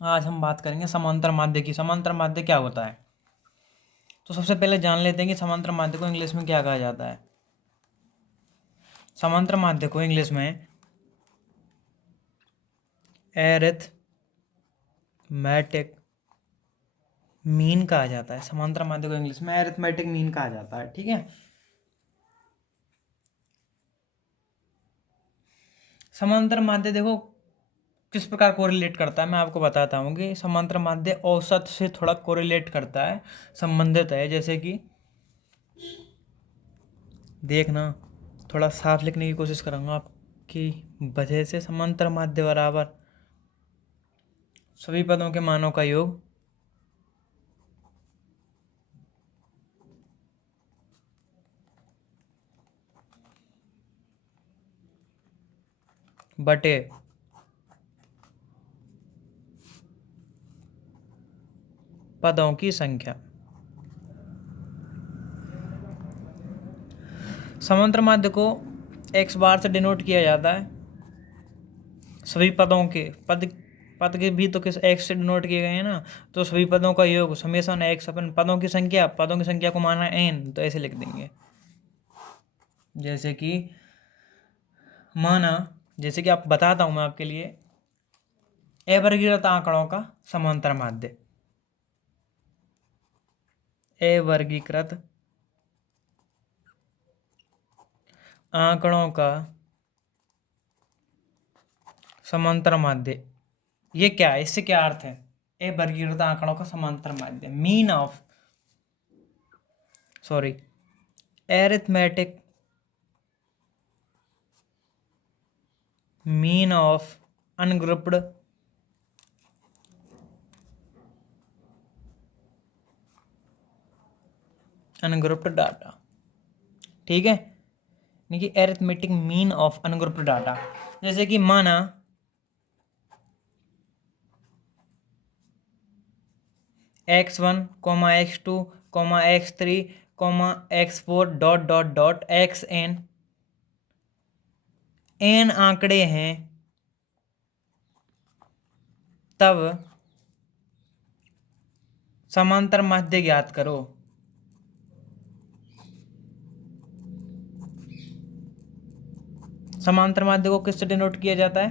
आज हम बात करेंगे समांतर माध्य की। समांतर माध्य क्या होता है, तो सबसे पहले जान लेते हैं कि समांतर माध्य को इंग्लिश में क्या कहा जाता है। समांतर माध्य को इंग्लिश में एरिथमेटिक मीन कहा जाता है। समांतर माध्य को इंग्लिश में एरिथमेटिक मीन कहा जाता है, ठीक है। समांतर माध्य देखो किस प्रकार कोरिलेट करता है, मैं आपको बताता हूँ कि समांतर माध्य औसत से थोड़ा कोरिलेट करता है, संबंधित है। जैसे कि देखना, थोड़ा साफ लिखने की कोशिश करूँगा आपकी वजह से। समांतर माध्य बराबर सभी पदों के मानों का योग बटे पदों की संख्या। समांतर माध्य को x बार से डिनोट किया जाता है। सभी पदों के पद के भी तो किस x से डिनोट किए गए हैं ना, तो सभी पदों का योग समेशन x अपन पदों की संख्या को माना n, तो ऐसे लिख देंगे। जैसे कि माना, जैसे कि आप बताता हूं मैं आपके लिए, अवर्गीकृत आंकड़ों का समांतर माध्य। अवर्गीकृत आंकड़ों का समांतर माध्य, ये क्या है, इससे क्या अर्थ है। अवर्गीकृत आंकड़ों का समांतर माध्य arithmetic mean of ungrouped data, ठीक है। यानी कि arithmetic mean of ungrouped data. जैसे कि माना x1, x2, x3, x4 dot dot dot xn n आंकड़े हैं, तब समांतर माध्य ज्ञात करो। समांतर माध्य को किससे डिनोट किया जाता है,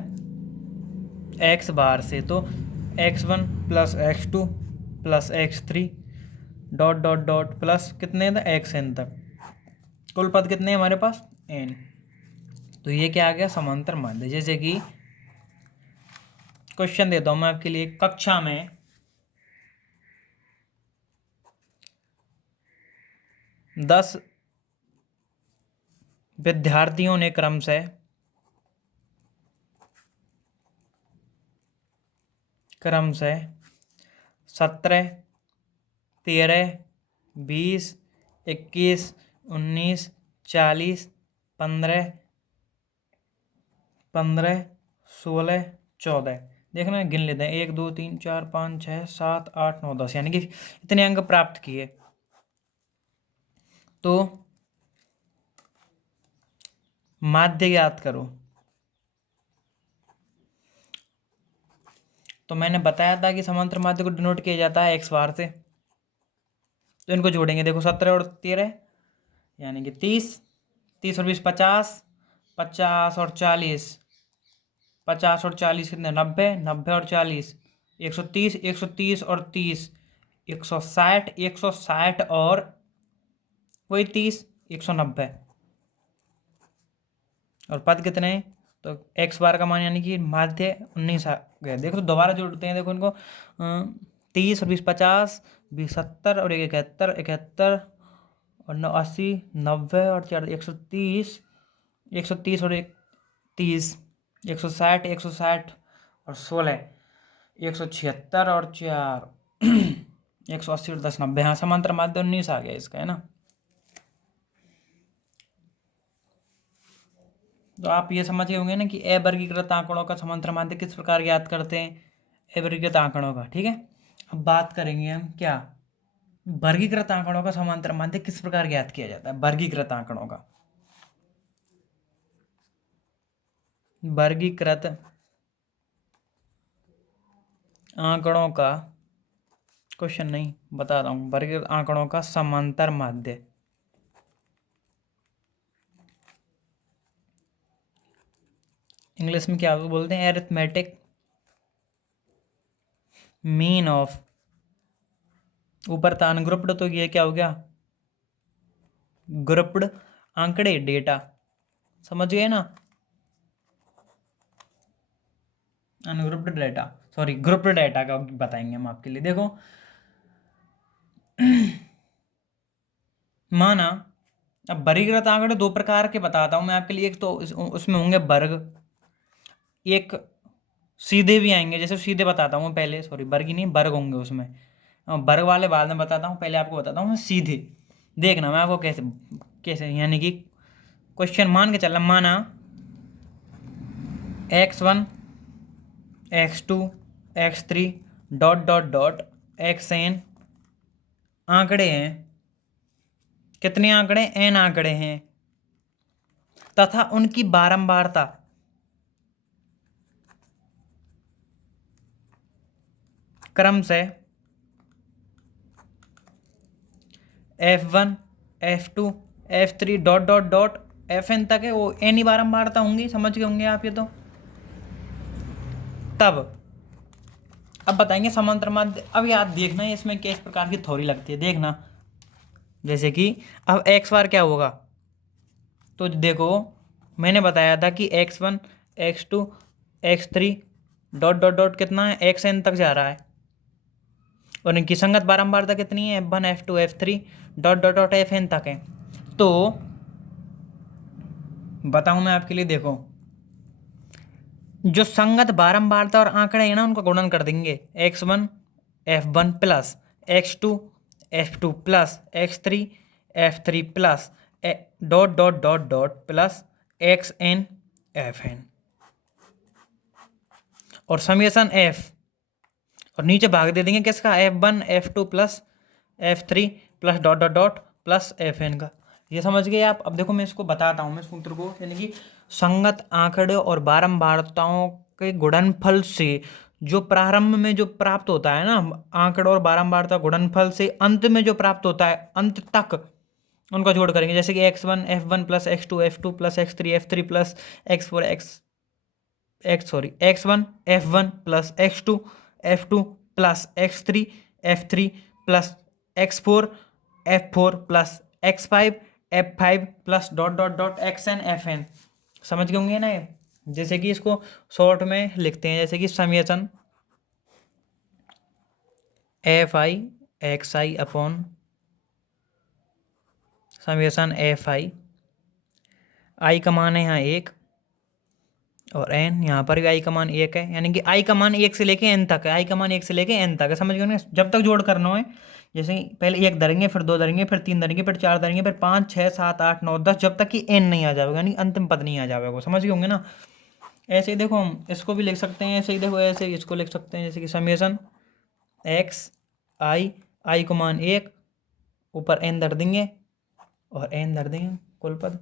x बार से। तो x1 plus x2 plus x3 dot dot dot plus कितने तक, xn तक। कुल पद कितने हैं हमारे पास, n। तो ये क्या आ गया, समांतर माध्य। जैसे कि क्वेश्चन देता हूं मैं आपके लिए। कक्षा में 10 विद्यार्थियों ने क्रमशः 17, 13, 20, 21, 19, 40, 15, 16, 14, देखना गिन लेते हैं, 1 2 3 4 5 6 7 8 9 10, यानी कि इतने अंक प्राप्त किए। तो माध्य ज्ञात करो। तो मैंने बताया था कि समांतर माध्य को डिनोट किया जाता है x बार से। तो इनको जोड़ेंगे, देखो 17 और 13 यानी कि 30, 30 और 20 50, 50 और 40, 50 और 40 कितने, 90, 90 और 40 130, 130 और 30 160, 160 और वही 30 190। और पद कितने हैं, तो x बार का मान यानी कि माध्य 19 आ गया। देखो तो दोबारा जोड़ते हैं, देखो इनको 30 और 20 50, 20 70 और 71, 71 और 80, 90 और 4 130, 130 और 30, 160, 160 और 16 176 और 4 180 और 10 90। हाँ, समांतर माध्य 19 आ गया इसका, है ना। तो आप ये समझ गए होंगे ना कि अवर्गीकृत आंकड़ों का समांतर माध्य किस प्रकार ज्ञात करते हैं, अवर्गीकृत आंकड़ों का, ठीक है। अब बात करेंगे हम क्या, वर्गीकृत आंकड़ों का समांतर माध्य किस प्रकार ज्ञात किया जाता है। वर्गीकृत आंकड़ों का, वर्गीकृत आंकड़ों का, क्वेश्चन नहीं बता रहा हूँ, वर्गीकृत आंकड़ों का समांतर माध्य। इंग्लिश में क्या बोलते हैं? एरिथमेटिक मीन ऑफ, ऊपर था अनग्रुप्ड, तो ये क्या हो गया? ग्रुप्ड आंकड़े, डेटा। समझ गए ना? Ungrouped data, sorry grouped data का बताएंगे हम आपके लिए। देखो माना, अब वर्गीकृत आंकड़े दो प्रकार के बताता हूँ मैं आपके लिए। एक तो उसमें होंगे वर्ग, एक सीधे भी आएंगे। जैसे सीधे बताता हूँ मैं पहले, सॉरी वर्ग ही नहीं, वर्ग होंगे उसमें। वर्ग वाले बाद में बताता हूँ, पहले आपको बताता हूँ सीधे। देखना मैं आपको कैसे कैसे, यानी कि क्वेश्चन मान के चलना, माना x1 x2 x3 dot dot dot xn आंकड़े हैं। कितने आंकड़े? n आंकड़े हैं, तथा उनकी बारंबारता क्रम से f1 f2 f3 dot dot dot fn तक है। वो n ही बारंबारता होंगी, समझ गए होंगे आप ये तो। तब अब बताएंगे समांतर माध्य। अब याद देखना इसमें किस प्रकार की थ्योरी लगती है, देखना। जैसे कि अब एक्स बार क्या होगा, तो देखो मैंने बताया था कि x1 x2 x3 dot dot dot कितना है, xn तक जा रहा है, और इनकी संगत बारंबारता कितनी है? f1 f2 f3 dot dot dot fn तक है। तो बताऊं मैं आपके लिए, देखो जो संगत बारंबारता और आंकड़े हैं ना, उनको गुणन कर देंगे। x1 f1 plus x2 f2 plus x3 f3 plus dot dot dot dot plus xn fn, और समेसन f, और नीचे भाग दे देंगे किसका? f1 f2 plus f3 plus dot dot dot plus fn का। ये समझ गए आप? अब देखो मैं इसको बताता हूँ मैं सूत्र को, यानी कि संगत आंकड़े और बारंबारताओं के गुणनफल से जो प्रारंभ में जो प्राप्त होता है ना, आंकड़े और बारंबारता गुणनफल से अंत में जो प्राप्त होता है, अंत तक उनका जोड़ करेंगे। जैसे कि x1 f1 plus x2 f2 plus x3 f3 plus x4 x1 f1 plus x2 f2 plus x3 f3 plus x4 f4 plus x5 f5 plus dot dot dot xn fn। समझ गए होंगे ना ये? जैसे कि इसको शॉर्ट में लिखते हैं, जैसे कि summation F I x I upon summation F I का मान है यहाँ 1, और n यहाँ पर भी i का मान 1 है, यानी कि i का मान 1 से लेके n तक है। i का मान 1 से लेके n तक है, समझ गए ना? जब तक जोड़ करना है, जैसे पहले 1 धरेंगे, फिर 2 धरेंगे, फिर 3 धरेंगे, फिर 4 धरेंगे, फिर 5 6 7 8 9 10, जब तक कि n नहीं आ जाएगा, यानी अंतिम पद नहीं आ जाएगा। समझ गए होंगे ना? ऐसे ही देखो हम इसको भी लिख सकते हैं, ऐसे ही देखो, ऐसे ही इसको लिख सकते हैं, जैसे कि समेसन एक्स आई को मान 1, ऊपर n धर देंगे और n धर देंगे कुल पद।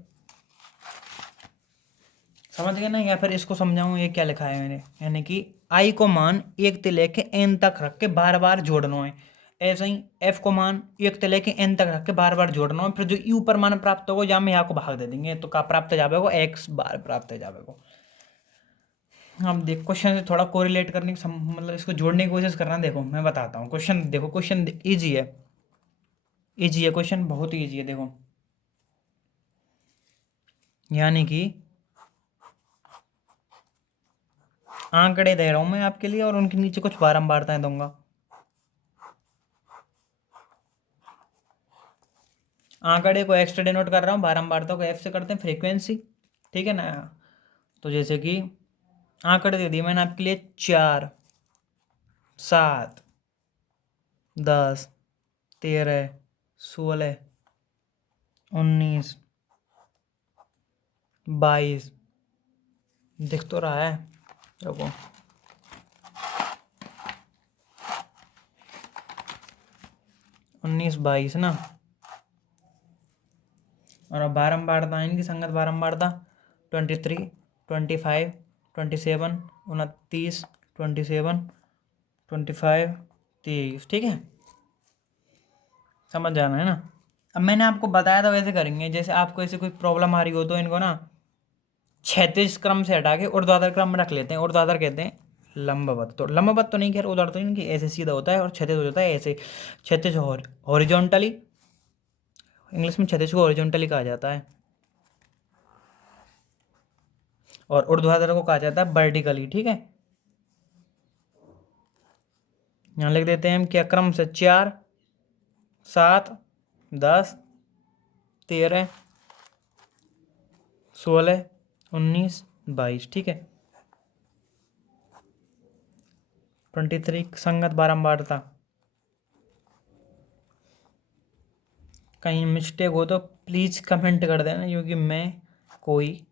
समझ गए ना? या फिर इसको समझाऊं, ये क्या लिखा है मैंने, यानी कि आई को मान 1 से लेके n तक रख के बार बार जोड़ना है। ऐसे ही f को मान 1 से लेके n तक रख के बार बार जोड़ना है, फिर जो u पर मान प्राप्त होगा, यहाँ में यहाँ को भाग दे देंगे, तो का प्राप्त हो जाएगा? x बार प्राप्त हो जाएगा। हम देख क्वेश्चन से थोड़ा कोरिलेट करने की मतलब इसको जोड़ने की कोशिश करना। देखो मैं बताता हूँ क्वेश्चन, देखो क्वेश्चन ईजी है, ईजी है क्वेश्चन, बहुत ईजी है। देखो यानी कि आंकड़े दे रहा हूं मैं आपके लिए, और उनके नीचे कुछ बारंबारताएं दूंगा। आंकड़े को एक्स से डिनोट कर रहा हूँ, बारंबारता को एफ से करते हैं, फ्रीक्वेंसी। ठीक है ना? तो जैसे कि आंकड़े दे दिए मैंने आपके लिए 4 7 10 13 16 19 22, दिख तो रहा है, देखो 19 22 ना। और अब बारंबारता, इनकी संगत बारंबारता 23 25 27 29 27 25 23, ठीक है, समझ जाना है ना। अब मैंने आपको बताया था वैसे करेंगे, जैसे आपको ऐसे कोई प्रॉब्लम आ रही हो तो इनको ना क्षैतिज क्रम से हटा के ऊर्ध्वाधर क्रम में रख लेते हैं। ऊर्ध्वाधर कहते हैं लंबवत, तो लंबवत तो नहीं, खैर ऊर्ध्वाधर तो नहीं, कि ऐसे सीधा होता है और क्षैतिज हो जाता है ऐसे। क्षैतिज हॉरिजॉन्टली, इंग्लिश में क्षैतिज को हॉरिजॉन्टली कहा जाता है, और ऊर्ध्वाधर को कहा जाता है वर्टिकली, ठीक है। यहाँ लिख देते हैं हम क्या, क्रम से 4 7 10 13 16 19 22, ठीक है। 23 संगत बारंबारता, कहीं मिस्टेक हो तो प्लीज़ कमेंट कर देना, क्योंकि मैं कोई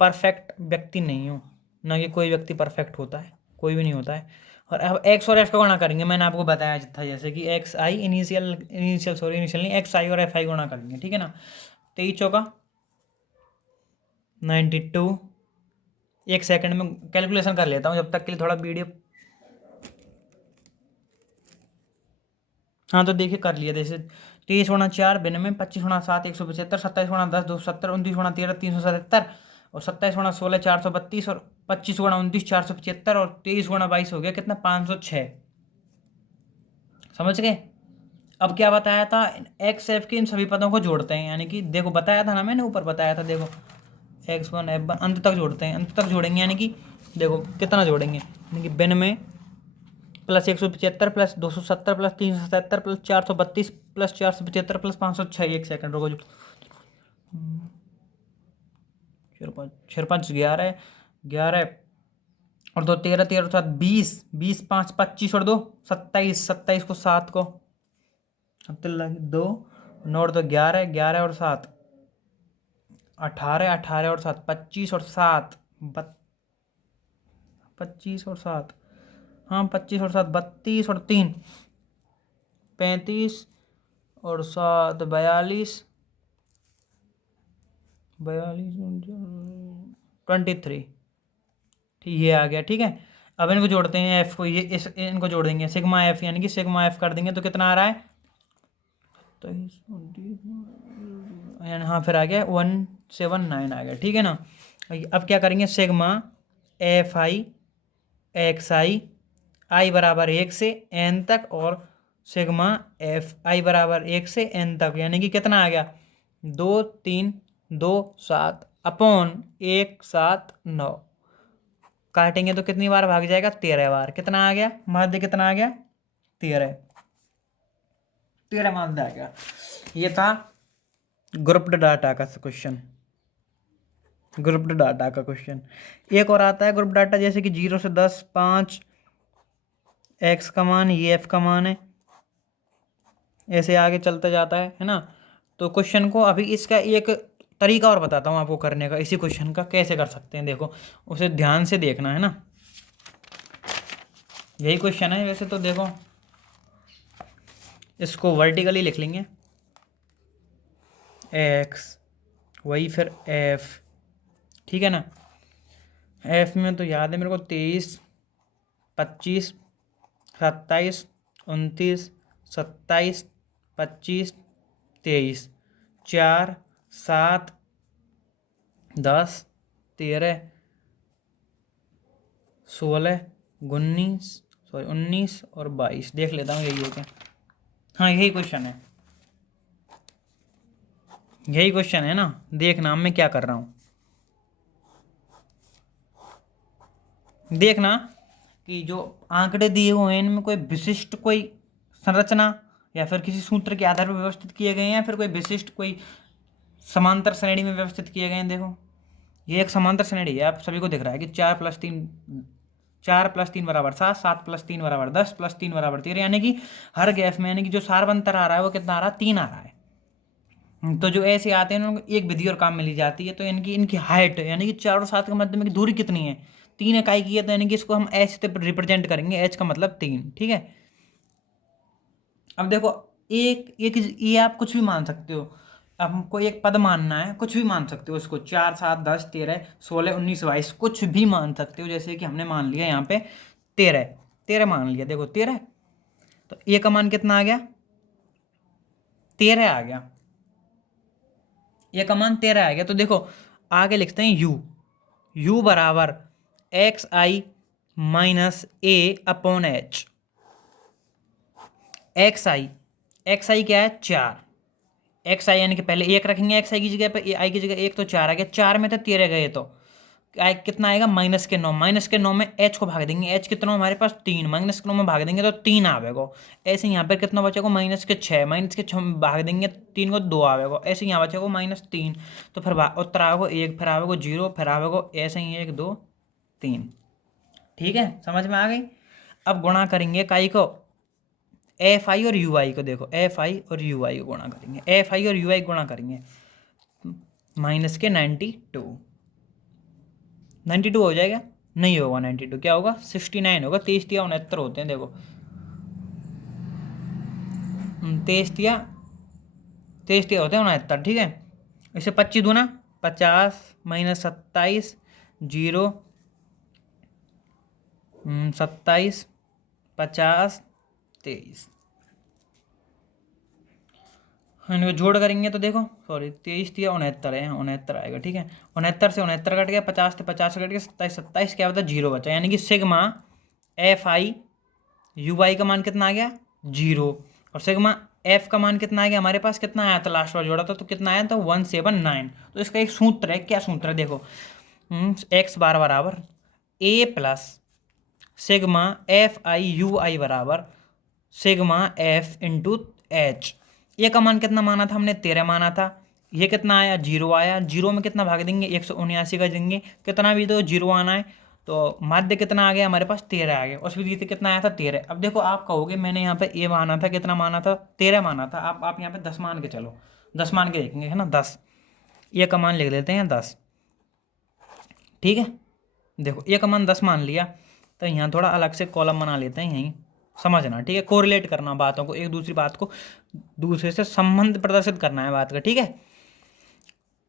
परफेक्ट व्यक्ति नहीं हूँ, ना कि कोई व्यक्ति परफेक्ट होता है, कोई भी नहीं होता है। और अब एक्स और एफ का गुणा करेंगे, मैंने आपको बताया था जैसे कि एक्स आई इनिशियल नहीं, एक्स आई और एफ आई गुणा करेंगे, ठीक है ना। 23 चौका 92, एक सेकंड में कैलकुलेशन कर लेता हूँ जब तक के लिए, थोड़ा वीडियो, हाँ तो देखिए कर लिया। जैसे 23 × 4 92, 25 × 7 175, 27 × 10 270, 29 × 13 377, और 27 × 16 432, और 25 × 29 475, और 23 × 22 हो गया कितना, 506। समझ गए। अब क्या बताया था, एक्स एफ के इन सभी पदों को जोड़ते हैं, यानी कि देखो बताया था ना मैंने, ऊपर बताया था, देखो x1 f1 अंत तक जोड़ते हैं, अंत तक जोड़ेंगे, यानी कि देखो कितना जोड़ेंगे, यानी कि 92 plus 175 plus 270 plus 377 plus 432 plus 475 plus 506। एक सेकंड रुको, 4 5 11 11 और 2 13 13 और 7 20 20 5 25 और 2 27 27 को 7 को 2 9 और 2 11 11 और 7 18 18 और 7 25 और 7 25 और 7, हाँ 25 और 7 32 और 3 35 और 7 42 23, ठीक ये आ गया, ठीक है। अब इनको जोड़ते हैं एफ को, ये इनको जोड़ देंगे सिग्मा एफ, यानी कि सिग्मा एफ कर देंगे तो कितना आ रहा है, तो यानी हाँ फिर आ गया 179 आ गया, ठीक है ना। अब क्या करेंगे, सिग्मा एफ आई एक्स आई आई बराबर 1 से n तक, और सिग्मा एफ आई बराबर 1 से n तक, यानी कि कितना आ गया, 2 3 2 7 अपॉन 1 7 9, काटेंगे तो कितनी बार भाग जाएगा, 13 बार। कितना आ गया माध्य, कितना आ गया, 13 13 माध्य आ गया। ये था ग्रुप्ड डाटा का क्वेश्चन, ग्रुप्ड डाटा का क्वेश्चन। एक और आता है ग्रुप डाटा, जैसे कि 0 से 10 5 एक्स का मान, ये एफ का मान है, ऐसे आगे चलता जाता है ना। तो क्वेश्चन को अभी इसका एक तरीका और बताता हूँ आपको करने का, इसी क्वेश्चन का कैसे कर सकते हैं, देखो उसे ध्यान से देखना है ना। यही क्वेश्चन है वैसे तो, देखो इसको वर्टिकली लिख लेंगे, एक्स वही फिर एफ, ठीक है ना। एफ में तो याद है मेरे को 23 25 27 29 27 25 23, 4 7 10 13 16 19 और 22, देख लेता हूँ यही है क्या, हाँ यही क्वेश्चन है, यही क्वेश्चन है ना। देखना मैं क्या कर रहा हूँ, देखना कि जो आंकड़े दिए हुए हैं इनमें कोई विशिष्ट कोई संरचना या फिर किसी सूत्र के आधार पर व्यवस्थित किए गए हैं, या फिर कोई विशिष्ट कोई समांतर श्रेणी में व्यवस्थित किए गए हैं। देखो ये एक समांतर श्रेणी है, आप सभी को दिख रहा है कि 4 + 3 बराबर 7 7 + 3 बराबर 10 + 3 बराबर 13, यानी कि हर गैप में, यानी कि जो सारबंतर आ रहा है वो कितना आ रहा है, 3 आ रहा है। तो जो ऐसे आते हैं उनको एक विधि और काम मिली जाती है, तो इनकी इनकी हाइट, यानी कि 4 और 7 के मध्य में की दूरी कितनी है, 3 इकाई की है, तो यानी कि इसको हम एच से रिप्रेजेंट करेंगे, एच का मतलब 3, ठीक है। अब देखो एक एक ये आप कुछ भी मान सकते हो, अब हमको एक पद मानना है, कुछ भी मान सकते हो उसको, 4 7 10 13 16 19 22 कुछ भी मान सकते हो, जैसे कि हमने मान लिया यहाँ पे 13, 13 मान लिया, देखो 13, तो ए का मान कितना आ गया, 13 आ गया, ए का मान 13 आ गया। तो देखो आगे लिखते हैं यू बराबर एक्स आई माइनस ए अपॉन एच। एक्स आई क्या है, 4, एक्स आई यानी कि पहले 1 रखेंगे एक्स आई की जगह पे, आई की जगह 1, तो 4 आ गया, 4 में तो 13 गए, तो कितना आएगा, -9, -9 में एच को भाग देंगे, एच कितना हमारे पास 3, -9 में भाग देंगे तो 3 आवेगा। ऐसे यहाँ पर कितना बचेगा, -6, -6 में भाग देंगे 3 को, 2 आवेगा। ऐसे यहाँ बचेगा -3, तो फिर उत्तर आवेगा 1, फिर आवेगा 0, फिर आवेगा ऐसे ही 1 2 3। ठीक है, समझ में आ गई। अब गुणा करेंगे काई को, एफ आई और यू आई को, देखो एफ आई और यू आई को गुणा करेंगे, एफ आई और यू आई गुणा करेंगे, माइनस के 92 हो जाएगा, नहीं होगा 92, क्या होगा 69 होगा, 23 या 69 होते हैं, देखो 23 या होते हैं 69, ठीक है। इसे 25 दूना 50 -27 0 27 50 23, इनको जोड़ करेंगे तो देखो, सॉरी 23 या 69 है, 69 आएगा, ठीक है। 69 से 69 कट गया, 50 से 50 कट गया, 27 27 क्या होता है, 0 बचा, यानी कि सिग्मा एफ आई यू आई का मान कितना आ गया, 0, और सिग्मा एफ का मान कितना आ गया, हमारे पास कितना आया था, लास्ट बार जोड़ा था तो कितना आया था, 179। तो इसका एक सूत्र है, क्या सूत्र है, देखो एक्स बार बराबर a plus sigma f i u i बराबर सिग्मा एफ इंटू एच। ये का मान कितना माना था हमने, 13 माना था, ये कितना आया, 0 आया, 0 में कितना भाग देंगे, 179 का देंगे, कितना भी तो 0 आना है, तो माध्य कितना आ गया हमारे पास, 13 आ गया, उस विधि से कितना आया था, 13। अब देखो आप कहोगे मैंने यहाँ पे ए माना था, कितना माना था, 13 माना था, आप यहाँ पे 10 मान के चलो, 10 मान के देखेंगे, है ना, 10, ये का मान लिख देते हैं 10, ठीक है। देखो ये का मान 10 मान लिया, तो यहाँ थोड़ा अलग से कॉलम बना लेते हैं, यहीं समझना, ठीक है, कोरिलेट करना बातों को, एक दूसरी बात को दूसरे से संबंध प्रदर्शित करना है बात का, ठीक है।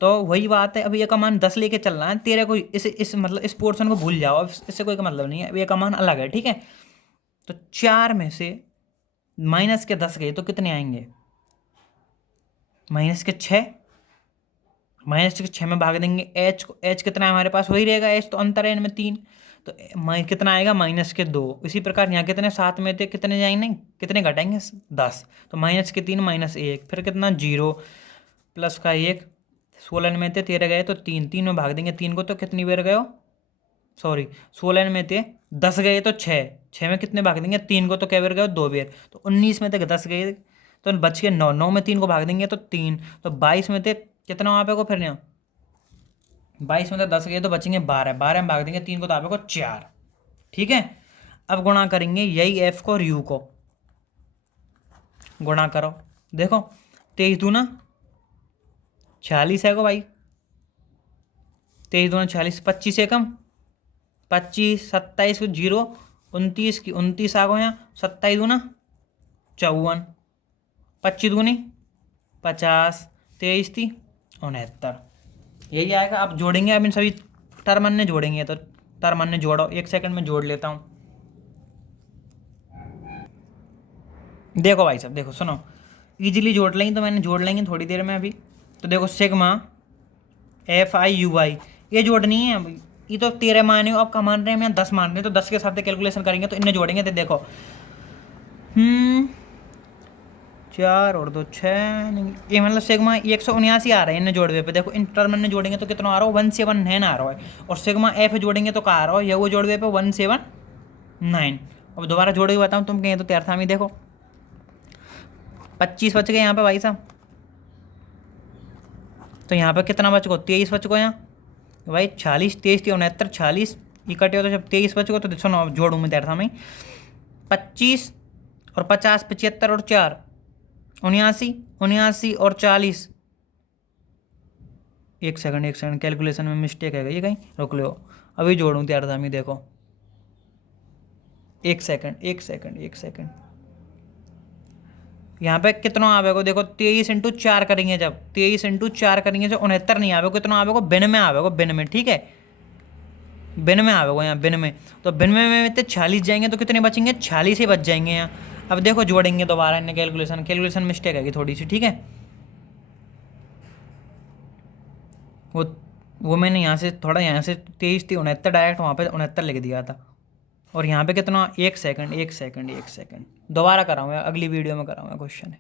तो वही बात है, अब ये का मान 10 लेके चलना है, 13 को इस मतलब इस पोर्शन को भूल जाओ, अब इससे कोई का मतलब नहीं है, अब ये का मान अलग है, ठीक है। तो 4 में से माइनस के 10 गए तो कितने आएंगे, -6, -6 में भाग देंगे एच को, एच कितना है हमारे पास, वही रहेगा, एच तो अंतर है इनमें 3, तो कितना आएगा, -2। इसी प्रकार यहाँ कितने 7 में थे, कितने जाएंगे, कितने घटाएंगे 10, तो -3 -1, फिर कितना 0 प्लस का 1, 16 में थे 13 गए तो 3 में भाग देंगे 3 को, तो कितनी बार गए हो, सॉरी 16 में थे 10 गए तो 6 में कितने भाग देंगे 3 को, तो कै बार गए 2 बार, तो 19 में थे 10 गए तो बच गए 9 में 3 को भाग देंगे तो 3, तो 22 में थे कितना वहाँ पे को, फिर यहाँ 22 में तो 10 गए तो बचेंगे 12 में भाग देंगे 3 को, तो आप को 4, ठीक है। अब गुणा करेंगे यही एफ को और यू को, गुणा करो, देखो 23 दूना 46 है को भाई, 23 दूना 46, 25 से कम 25, 27 को 0, 29 की 29 आ गो, यहाँ 27 दूना 54, 25 दूनी 50, 23 थी 69, यही आएगा। आप जोड़ेंगे, अब इन सभी टर्मन ने जोड़ेंगे, तो टर्मन ने जोड़ो, 1 सेकंड में जोड़ लेता हूँ। देखो भाई साहब, देखो सुनो, इजीली जोड़ लेंगे, तो मैंने जोड़ लेंगे थोड़ी देर में अभी। तो देखो सिग्मा एफ आई यू आई, ये जोड़नी है, ये तो 13 मान हो, अब का मान रहे हैं, हम 10 मान रहे हैं, तो 10 के साथ कैलकुलेशन करेंगे, तो इन्हें जोड़ेंगे, तो देखो 4 और 2 6, ये मतलब सिग्मा 179 आ रहे हैं इन्हें जोड़वे पे, देखो इन टर्म में जोड़ेंगे तो कितना आ रहा हो, 179 आ रहा है, और सिग्मा एफ जोड़ेंगे तो कहाँ आ रहा हो, ये वो जोड़वे पे 179। अब दोबारा जोड़ के बताऊँ तुम कहें तो तैयार था, देखो 25 बच गए यहाँ पे भाई साहब, तो यहाँ पे कितना बच गो, 23 बच गो यहाँ भाई, 46 23 69 46 इकट्ठे हो, तो जब 23 बच गो, तो सुनो जोड़ूँ मैं तैयार था मैं, 25 और 50 75 और 4 79 79 और 40, 1 सेकंड कैलकुलेशन में मिस्टेक है ये कहीं, रुक लो अभी जोड़ूँ तैयार था मैं, देखो 1 सेकंड यहाँ पे कितना आवेगा, देखो 23 इंटू 4 करेंगे, जब 23 इंटू 4 करेंगे जो 69 नहीं आवेगा, कितना आवेगा 92 आवेगा, 92, ठीक है। बिन में आवेगा यहाँ, बिन में। तो बिन में 46 जाएंगे तो कितने बचेंगे, 46 ही बच जाएंगे यहाँ। अब देखो जोड़ेंगे दोबारा इन्हें, कैलकुलेशन मिस्टेक है थोड़ी सी, ठीक है। वो वो मैंने यहाँ से थोड़ा, यहाँ से 23 थी 69, डायरेक्ट वहाँ पे 69 लिख दिया था। और यहाँ पे कितना, 1 सेकंड, 1 सेकंड, 1 सेकंड, दोबारा कराऊंगा, अगली वीडियो में कराऊंगा क्वेश्चन है।